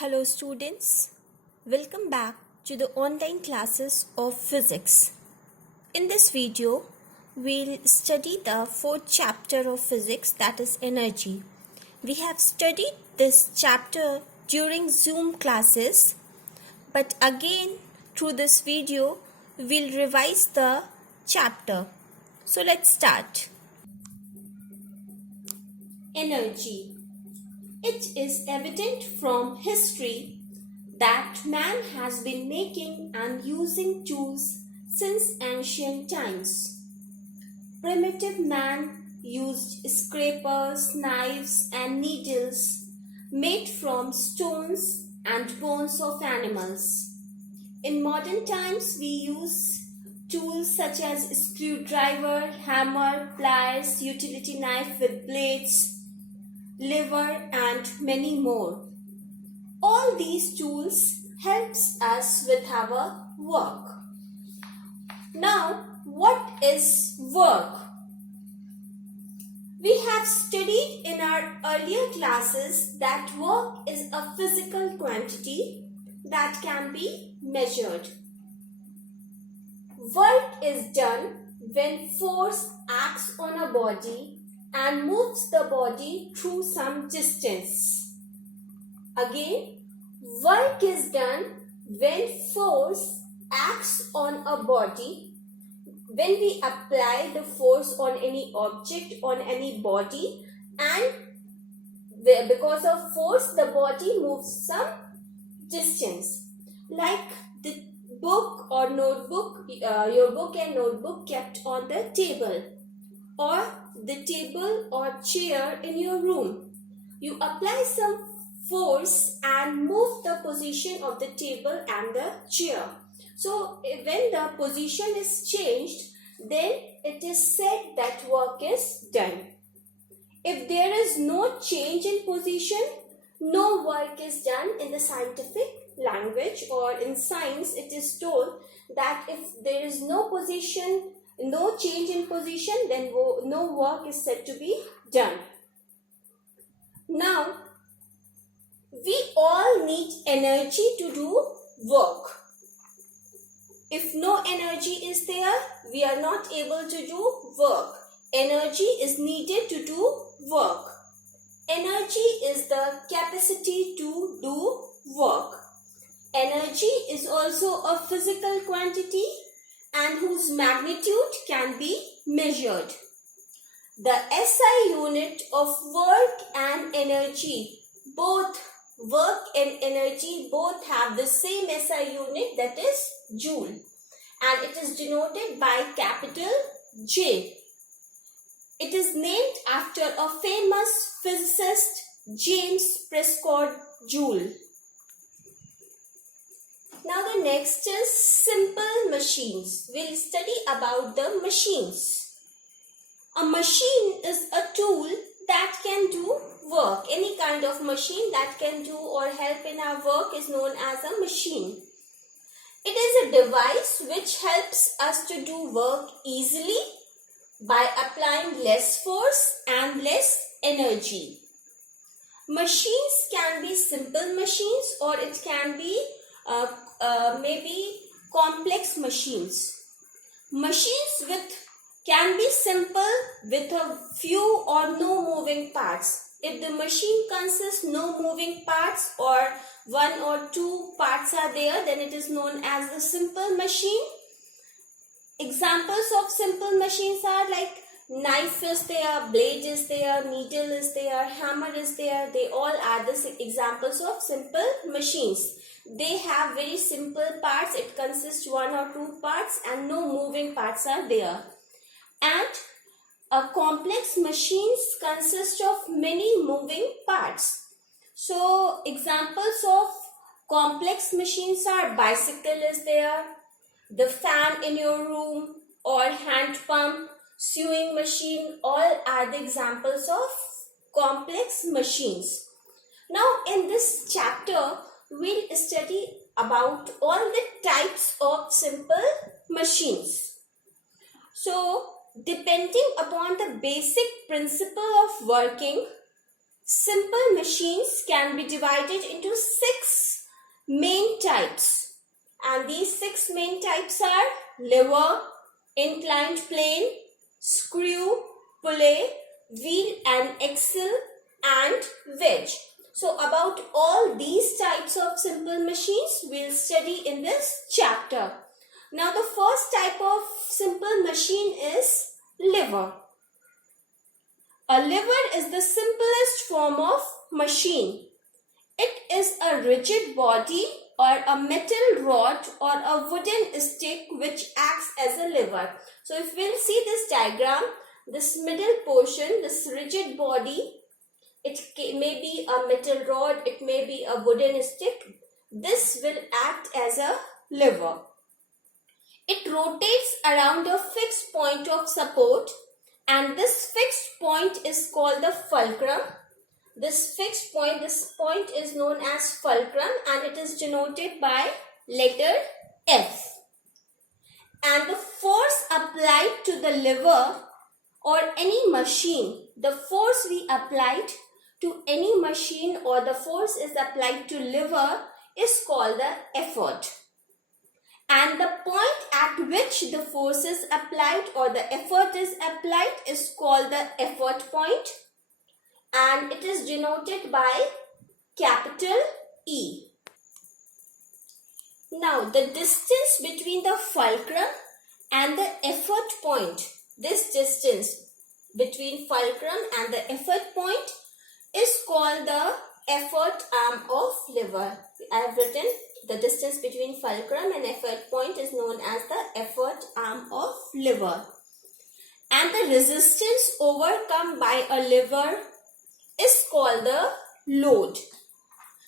Hello students, welcome back to the online classes of physics. In this video, we'll study the fourth chapter of physics, that is energy. We have studied this chapter during Zoom classes, but again through this video, we'll revise the chapter. So let's start. Energy. It is evident from history that man has been making and using tools since ancient times. Primitive man used scrapers, knives, and needles made from stones and bones of animals. In modern times, we use tools such as screwdriver, hammer, pliers, utility knife with blades, lever, and many more. All these tools helps us with our work. Now, what is work? We have studied in our earlier classes that work is a physical quantity that can be measured. Work is done when force acts on a body and moves the body through some distance. Again, work is done when force acts on a body, when we apply the force on any object, on any body, and because of force the body moves some distance. Like the book or notebook, your book and notebook kept on the table, or the table or chair in your room. You apply some force and move the position of the table and the chair. So when the position is changed, then it is said that work is done. If there is no change in position, no work is done. In the scientific language or in science, it is told that if there is no change in position, then no work is said to be done. Now, we all need energy to do work. If no energy is there, we are not able to do work. Energy is needed to do work. Energy is the capacity to do work. Energy is also a physical quantity and whose magnitude can be measured. The SI unit of work and energy, both work and energy both have the same SI unit, that is joule, and it is denoted by capital J. It is named after a famous physicist, James Prescott Joule. Now the next is simple machines. We'll study about the machines. A machine is a tool that can do work. Any kind of machine that can do or help in our work is known as a machine. It is a device which helps us to do work easily by applying less force and less energy. Machines can be simple machines or it can be maybe complex machines. Machines can be simple with a few or no moving parts. If the machine consists no moving parts or one or two parts are there, then it is known as a simple machine. Examples of simple machines are like knife is there, blade is there, needle is there, hammer is there. They all are the examples of simple machines. They have very simple parts. It consists one or two parts and no moving parts are there. And complex machines consist of many moving parts. So examples of complex machines are bicycle is there, the fan in your room or hand pump, sewing machine, all are the examples of complex machines. Now in this chapter, we'll study about all the types of simple machines. So depending upon the basic principle of working, simple machines can be divided into 6 main types. And these 6 main types are lever, inclined plane, screw, pulley, wheel and axle, and wedge. So about all these types of simple machines we'll study in this chapter. Now the first type of simple machine is lever. A lever is the simplest form of machine. It is a rigid body or a metal rod or a wooden stick which acts as a lever. So if we'll see this diagram, this middle portion, this rigid body, it may be a metal rod, it may be a wooden stick. This will act as a lever. It rotates around a fixed point of support, and this fixed point is called the fulcrum. This point is known as fulcrum, and it is denoted by letter F. And the force applied to the lever or any machine, the force we applied to any machine or the force is applied to lever is called the effort. And the point at which the force is applied or the effort is applied is called the effort point, and it is denoted by capital E. Now the distance between the fulcrum and the effort point, this distance between fulcrum and the effort point is called the effort arm of lever. I have written the distance between fulcrum and effort point is known as the effort arm of lever. And the resistance overcome by a lever is called the load.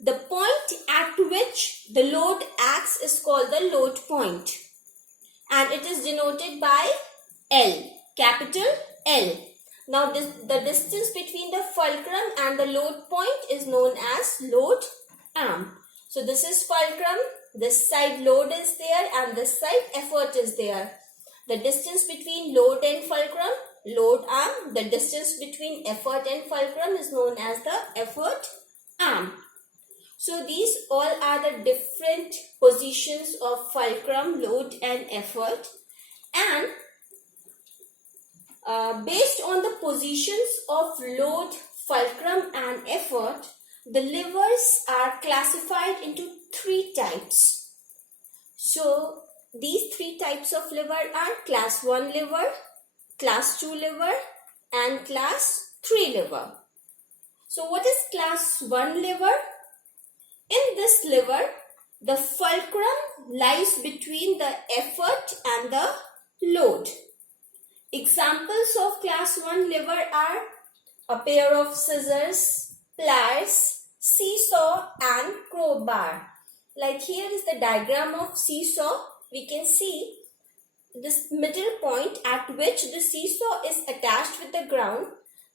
The point at which the load acts is called the load point, and it is denoted by L, capital L. Now the distance between the fulcrum and the load point is known as load arm. So this is fulcrum, this side load is there and this side effort is there. The distance between load and fulcrum, load arm. The distance between effort and fulcrum is known as the effort arm. So these all are the different positions of fulcrum, load and effort. And based on the positions of load, fulcrum and effort, the levers are classified into 3 types. So these 3 types of lever are class 1 lever, class 2 lever and class 3 lever. So what is class 1 lever? In this lever, the fulcrum lies between the effort and the load. Examples of class 1 lever are a pair of scissors, pliers, seesaw and crowbar. Like here is the diagram of seesaw. We can see this middle point at which the seesaw is attached with the ground.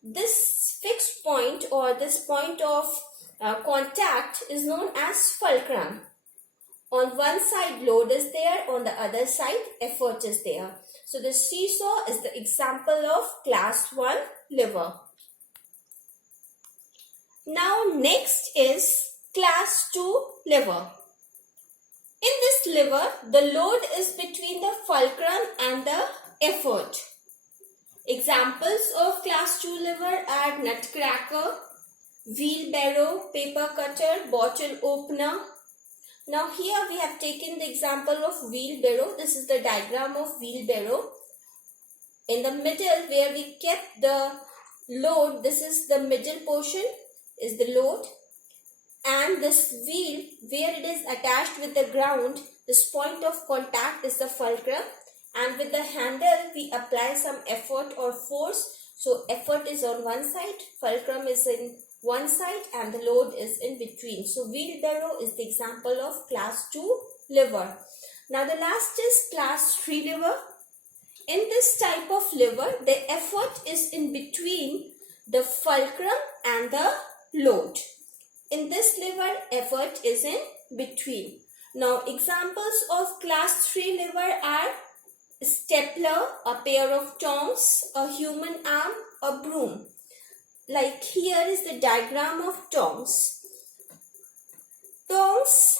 This fixed point or this point of contact is known as fulcrum. On one side load is there, on the other side effort is there. So the seesaw is the example of class 1 lever. Now next is class 2 lever. In this lever, the load is between the fulcrum and the effort. Examples of class 2 lever are nutcracker, wheelbarrow, paper cutter, bottle opener. Now here we have taken the example of wheelbarrow. This is the diagram of wheelbarrow. In the middle where we kept the load, this is the middle portion is the load. And this wheel where it is attached with the ground, this point of contact is the fulcrum. And with the handle we apply some effort or force. So effort is on one side, fulcrum is in one side and the load is in between. So wheelbarrow is the example of class 2 lever. Now the last is class 3 lever. In this type of lever, the effort is in between the fulcrum and the load. In this lever, effort is in between. Now examples of class 3 lever are stapler, a pair of tongs, a human arm, a broom. Like here is the diagram of tongs. Tongs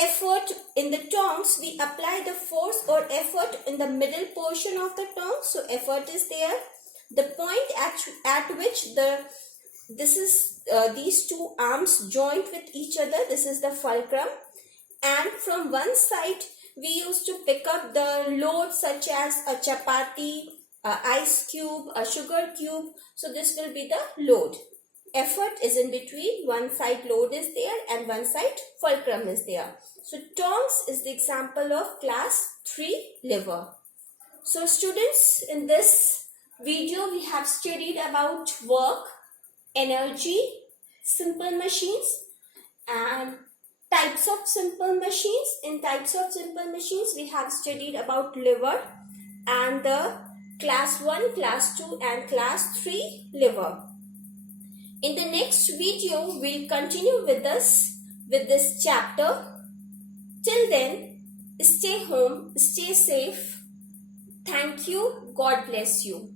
effort in the tongs, we apply the force or effort in the middle portion of the tongs. So effort is there. The point at which these two arms joint with each other, this is the fulcrum. And from one side we used to pick up the load such as a chapati, a ice cube, a sugar cube. So this will be the load. Effort is in between, one side load is there and one side fulcrum is there. So tongs is the example of class 3 lever. So students, in this video we have studied about work, energy, simple machines and types of simple machines. In types of simple machines we have studied about lever and the class 1, class 2 and class 3 lever. In the next video, we'll continue with this chapter. Till then, stay home, stay safe. Thank you. God bless you.